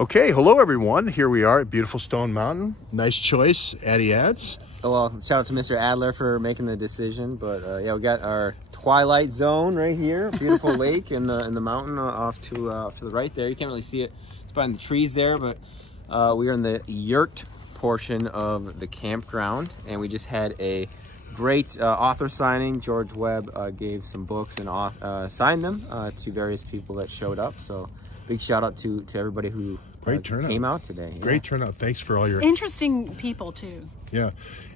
Okay, hello everyone. Here we are at beautiful Stone Mountain. Nice choice, Addie Adds. Oh, well, shout out to Mr. Adler for making the decision. But yeah, we got our twilight zone right here. Beautiful lake in the mountain off to the right there. You can't really see it. It's behind the trees there, but we are in the yurt portion of the campground, and we just had a great author signing. George Webb gave some books and signed them to various people that showed up. So big shout out to everybody who Great turnout. came out today. Yeah. Great turnout. Thanks for all your Interesting people too. Yeah.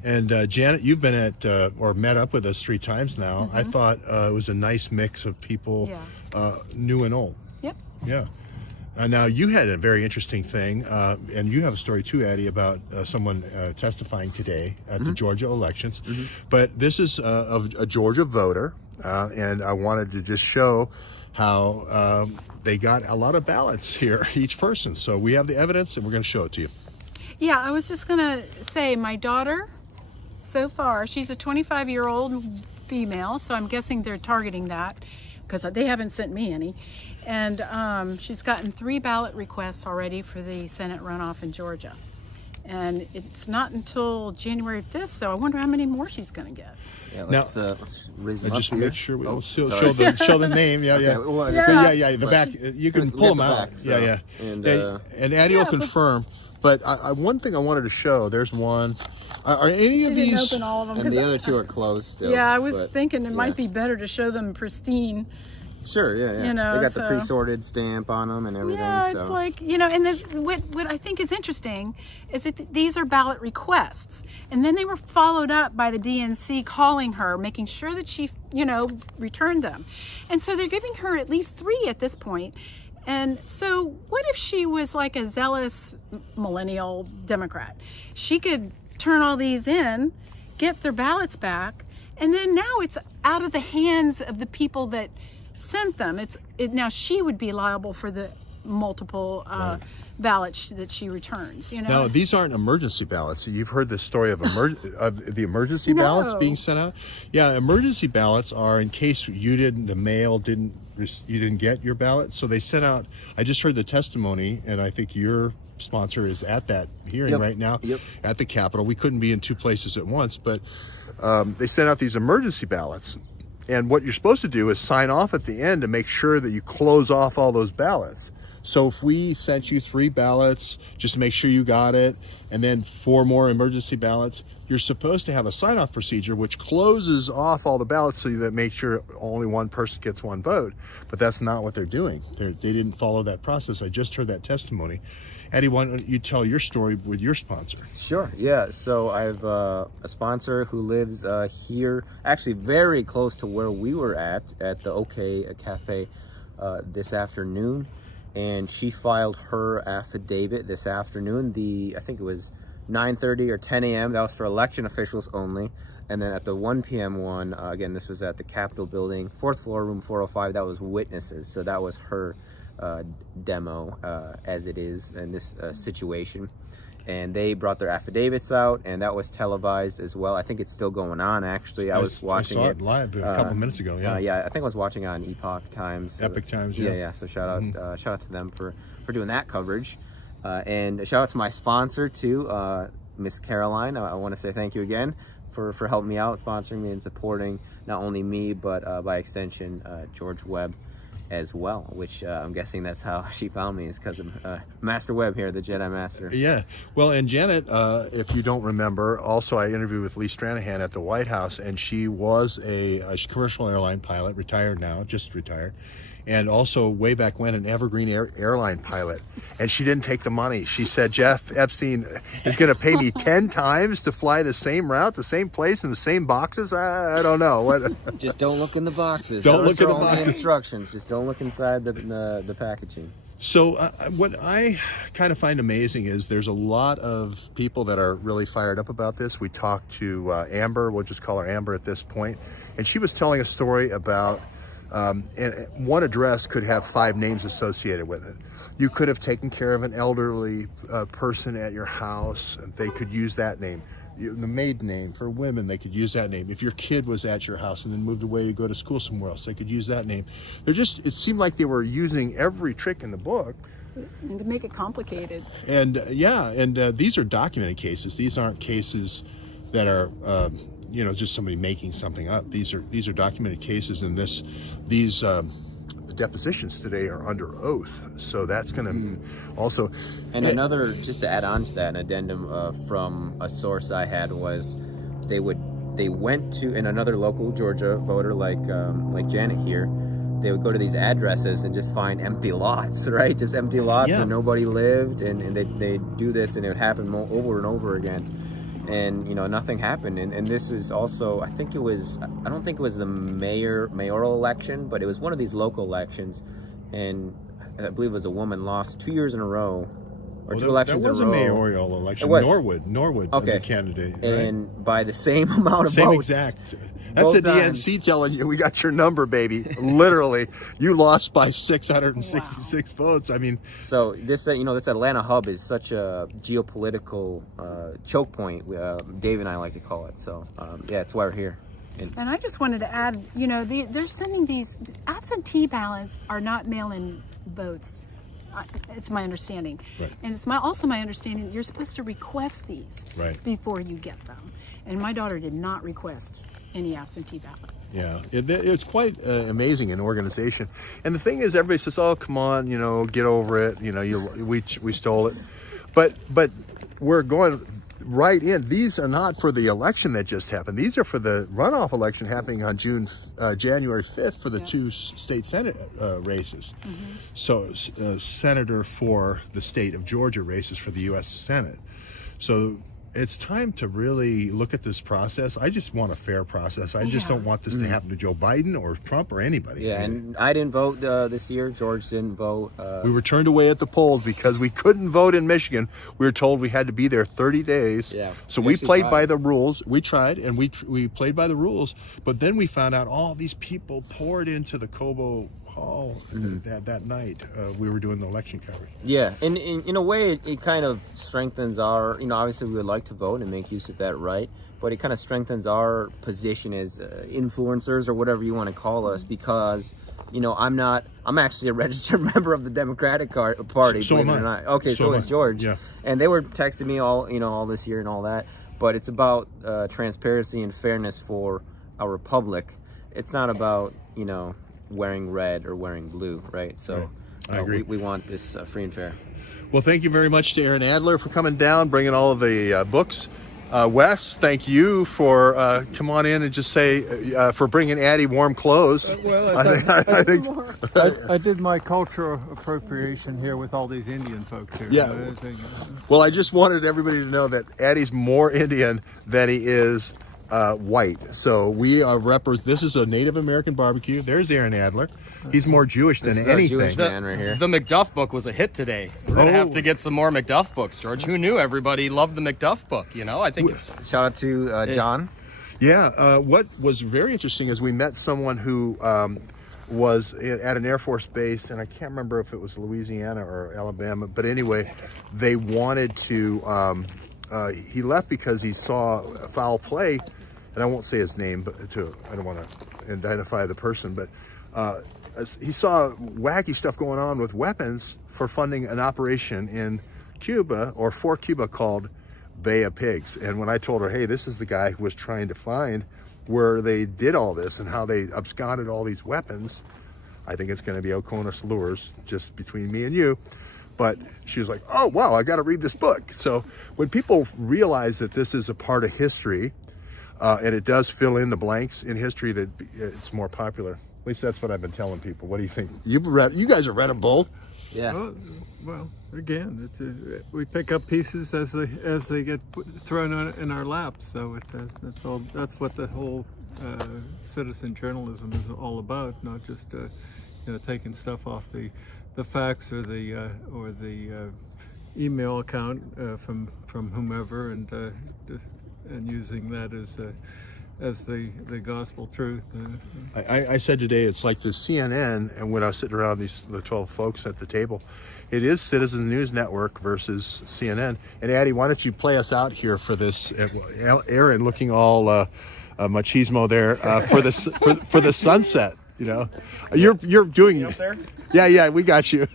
And Janet, you've been at or met up with us 3 times now. I thought it was a nice mix of people, new and old. Yep. Yeah. Now you had a very interesting thing, and you have a story too, Addie, about someone testifying today at the Georgia elections. But this is of a Georgia voter, and I wanted to just show how they got a lot of ballots here, each person. So we have the evidence, and we're going to show it to you. Yeah, I was just gonna say my daughter, so far, she's a 25-year-old female, so I'm guessing they're targeting that because they haven't sent me any. And she's gotten 3 ballot requests already for the Senate runoff in Georgia. And it's not until January 5th, so I wonder how many more she's gonna get. Yeah, let's raise them up Just here. make sure we show sorry. the name. Yeah, yeah. Okay, well, Yeah. The back. You can We pull them got the out. back, so, Yeah. and, And Addie will Yeah, but- confirm. But one thing I wanted to show. There's one. Are any of She didn't these? open all of them. And 'cause the other 2 are closed still. yeah, I was but, thinking it yeah. might be better to show them pristine. Sure, yeah. you know, they got the so- pre-sorted stamp on them and everything. Yeah, so. it's like, and what I think is interesting is that these are ballot requests. And then they were followed up by the DNC calling her, making sure that she, returned them. And so they're giving her at least 3 at this point. And so what if she was like a zealous millennial Democrat? She could turn all these in, get their ballots back, and then now it's out of the hands of the people that sent them. Now she would be liable for the multiple ballots that she returns. No, these aren't emergency ballots. You've heard the story of the emergency No. ballots being sent out. Yeah, emergency ballots are in case the mail didn't you didn't get your ballot. So they sent out. I just heard the testimony, and I think your sponsor is at that hearing right now at the Capitol. We couldn't be in 2 places at once, but they sent out these emergency ballots. And what you're supposed to do is sign off at the end to make sure that you close off all those ballots. So if we sent you 3 ballots just to make sure you got it, and then 4 more emergency ballots, you're supposed to have a sign-off procedure which closes off all the ballots so that makes sure only one person gets 1 vote. But that's not what they're doing. They didn't follow that process. I just heard that testimony. Eddie, why don't you tell your story with your sponsor? Sure, yeah. So I have a sponsor who lives here, actually very close to where we were at the OK Cafe this afternoon. And she filed her affidavit this afternoon. I think it was 9:30 or 10 a.m. That was for election officials only. And then at the 1 p.m. one, again, this was at the Capitol building, 4th floor, room 405. That was witnesses. So that was her demo as it is in this situation. And they brought their affidavits out, and that was televised as well. I think it's still going on, actually. I was watching it live a couple minutes ago. Yeah, I think I was watching on Epoch Times. Epic Times, Yeah. So shout out to them for doing that coverage, and a shout out to my sponsor too, Miss Caroline. I want to say thank you again for helping me out, sponsoring me and supporting not only me but by extension George Webb as well, which I'm guessing that's how she found me, is because of Master Webb here, the Jedi Master. Yeah. Well, and Janet, if you don't remember, also I interviewed with Lee Stranahan at the White House, and she was a commercial airline pilot, retired now, just retired, and also way back when an Evergreen airline pilot. And she didn't take the money. She said, Jeff Epstein is going to pay me 10 times to fly the same route, the same place, in the same boxes. I don't know. What? Just don't look in the boxes. Don't Those look in are the all boxes. Instructions. Just don't look inside the packaging. So what I kind of find amazing is there's a lot of people that are really fired up about this. We talked to Amber, we'll just call her Amber at this point, and she was telling a story about and one address could have 5 names associated with it. You could have taken care of an elderly person at your house, and they could use that name. The maiden name for women, they could use that name. If your kid was at your house and then moved away to go to school somewhere else, they could use that name. It seemed like they were using every trick in the book and to make it complicated. And these are documented cases. These aren't cases that are just somebody making something up. These are documented cases, and these depositions today are under oath. So that's going to also. And another, just to add on to that, an addendum from a source I had was they went to, in another local Georgia voter like Janet here, they would go to these addresses and just find empty lots, right? Just empty lots where nobody lived, and they do this, and it would happen over and over again, and nothing happened. And this is also, I don't think it was the mayoral election, but it was one of these local elections, and I believe it was a woman lost 2 years in a row. Or two elections in a row. That was a mayoral election. It was. Norwood, okay. The candidate. Right? And by the same amount of same votes. Exact. That's the DNC telling you, we got your number, baby. Literally, you lost by 666 votes. I mean, so this Atlanta hub is such a geopolitical choke point. Dave and I like to call it. So that's why we're here. And I just wanted to add, they're sending these absentee ballots are not mail-in votes. It's my understanding. Right. And it's also my understanding that you're supposed to request these before you get them. And my daughter did not request any absentee ballot. Yeah, it's quite amazing an organization. And the thing is, everybody says, "Oh, come on, get over it. We stole it," but we're going right in. These are not for the election that just happened. These are for the runoff election happening on January 5th for the two state senate races. Mm-hmm. So senator for the state of Georgia races for the U.S. Senate. So it's time to really look at this process. I just want a fair process. I just don't want this to happen to Joe Biden or Trump or anybody. Yeah, and I didn't vote this year. George didn't vote. We were turned away at the polls because we couldn't vote in Michigan. We were told we had to be there 30 days. Yeah. So we played by the rules. We tried, and we played by the rules. But then we found out all these people poured into the Cobo Hall that night. We were doing the election coverage. Yeah, and in a way, it kind of strengthens our, obviously we would like to vote and make use of that right, but it kind of strengthens our position as influencers or whatever you want to call us, because, I'm actually a registered member of the Democratic Party. So am I. Or not. Okay, so is George. Yeah. And they were texting me all this year and all that, but it's about transparency and fairness for our republic. It's not about, wearing red or wearing blue, right? So I agree. We want this free and fair. Well, thank you very much to Aaron Adler for coming down, bringing all of the books. Wes, thank you for come on in and just say for bringing Addie warm clothes. I did my cultural appropriation here with all these Indian folks here. Yeah. Well, I just wanted everybody to know that Addie's more Indian than he is white. So we are this is a Native American barbecue. There's Aaron Adler. He's more Jewish than This is anything. Jewish man right here. The McDuff book was a hit today. We're gonna have to get some more McDuff books, George. Who knew everybody loved the McDuff book? I think it's Shout out to John. Yeah. What was very interesting is we met someone who was at an Air Force base, and I can't remember if it was Louisiana or Alabama, but anyway, they wanted to. He left because he saw foul play. And I won't say his name, but I don't want to identify the person, but he saw wacky stuff going on with weapons for funding an operation in Cuba or for Cuba called Bay of Pigs. And when I told her, hey, this is the guy who was trying to find where they did all this and how they absconded all these weapons, I think it's going to be Oconus Lures, just between me and you. But she was like, oh, wow, I got to read this book. So when people realize that this is a part of history, and it does fill in the blanks in history, that it's more popular. At least that's what I've been telling people. What do you think? You guys have read them both. Yeah. Well, again, we pick up pieces as they get thrown in our laps. So that's what the whole citizen journalism is all about. Not just taking stuff off the fax or the email account from whomever and using that as the gospel truth. I said today it's like the CNN, and when I was sitting around the 12 folks at the table, it is Citizen News Network versus CNN. And Addie, why don't you play us out here for this? Aaron looking all machismo there for the sunset. You know, you're doing. Up there? Yeah, we got you.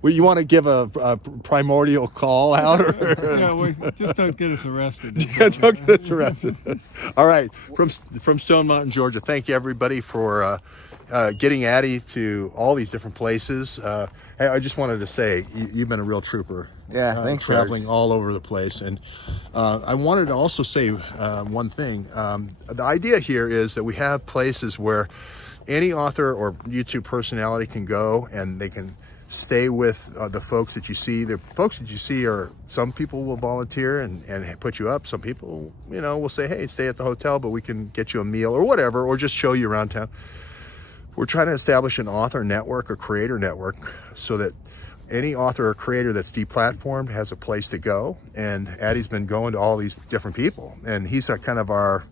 Well, you want to give a primordial call out, or Yeah, we just don't get us arrested. don't get us arrested. All right, from Stone Mountain, Georgia. Thank you everybody for getting Addie to all these different places. Hey, I just wanted to say you've been a real trooper. Yeah, thanks, traveling George. all over the place, and I wanted to also say one thing. The idea here is that we have places where any author or YouTube personality can go, and they can stay with the folks that you see. The folks that you see are, some people will volunteer and put you up. Some people, will say, hey, stay at the hotel, but we can get you a meal or whatever, or just show you around town. We're trying to establish an author network or creator network so that any author or creator that's deplatformed has a place to go. And Addie's been going to all these different people, and he's kind of our,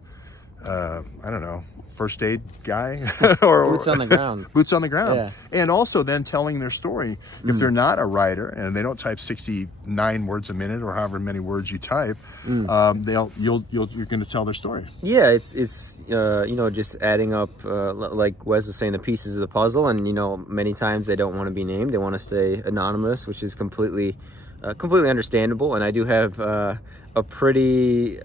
first aid guy or Boots on the ground. Boots on the ground. Yeah. And also then telling their story. If they're not a writer and they don't type 69 words a minute or however many words you type, you're going to tell their story. Yeah, it's just adding up, like Wes was saying, the pieces of the puzzle. And many times they don't want to be named; they want to stay anonymous, which is completely understandable. And I do have a pretty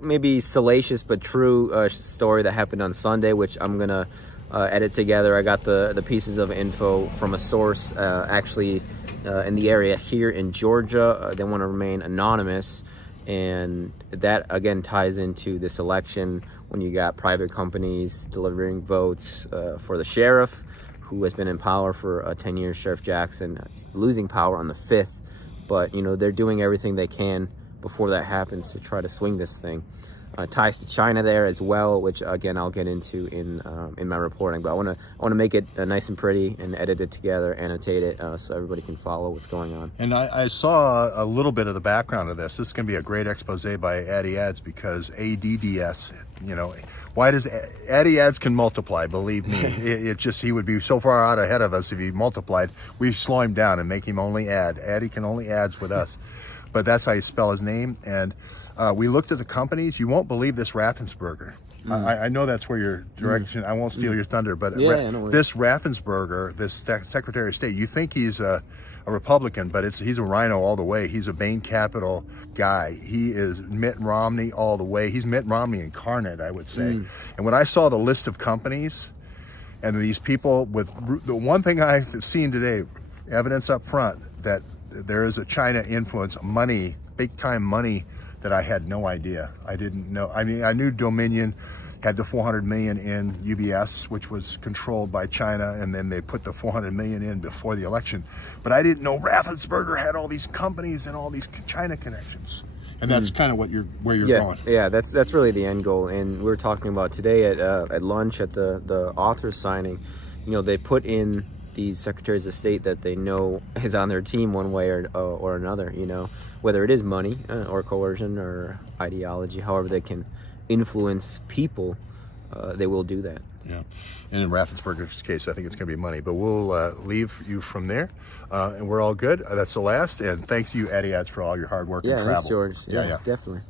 maybe salacious but true story that happened on Sunday, which I'm gonna edit together. I got the pieces of info from a source actually in the area here in Georgia. They want to remain anonymous, and that again ties into this election when you got private companies delivering votes for the sheriff, who has been in power for 10 years. Sheriff Jackson losing power on the 5th, but they're doing everything they can before that happens to try to swing this thing. Ties to China there as well, which again I'll get into in my reporting. But I want to make it nice and pretty and edit it together, annotate it, so everybody can follow what's going on. And I saw a little bit of the background of this. This is going to be a great expose by Addie Ads, because ADDS, why does Addie Ads can multiply? Believe me, it just, he would be so far out ahead of us if he multiplied. We slow him down and make him only add. Addie can only ads with us. But that's how you spell his name. And we looked at the companies. You won't believe this Raffensperger. I know that's where your direction, I won't steal your thunder, but this Raffensperger, this Secretary of State, you think he's a Republican, but he's a rhino all the way. He's a Bain Capital guy. He is Mitt Romney all the way. He's Mitt Romney incarnate, I would say. And when I saw the list of companies and these people with, the one thing I've seen today, evidence up front that there is a China influence, money, big time money, that I had no idea. I didn't know. I mean, I knew Dominion had the 400 million in UBS, which was controlled by China, and then they put the 400 million in before the election. But I didn't know Raffensperger had all these companies and all these China connections. And that's kind of where you're going. Yeah, that's really the end goal. And we were talking about today at lunch at the author signing. They put in these secretaries of state that they know is on their team one way or another, whether it is money or coercion or ideology, however they can influence people, they will do that. Yeah, and in Raffensperger's case, I think it's going to be money, but we'll leave you from there, and we're all good. That's the last, and thanks to you, Addie Ads, for all your hard work and travel. Thanks, George. Yeah, Definitely.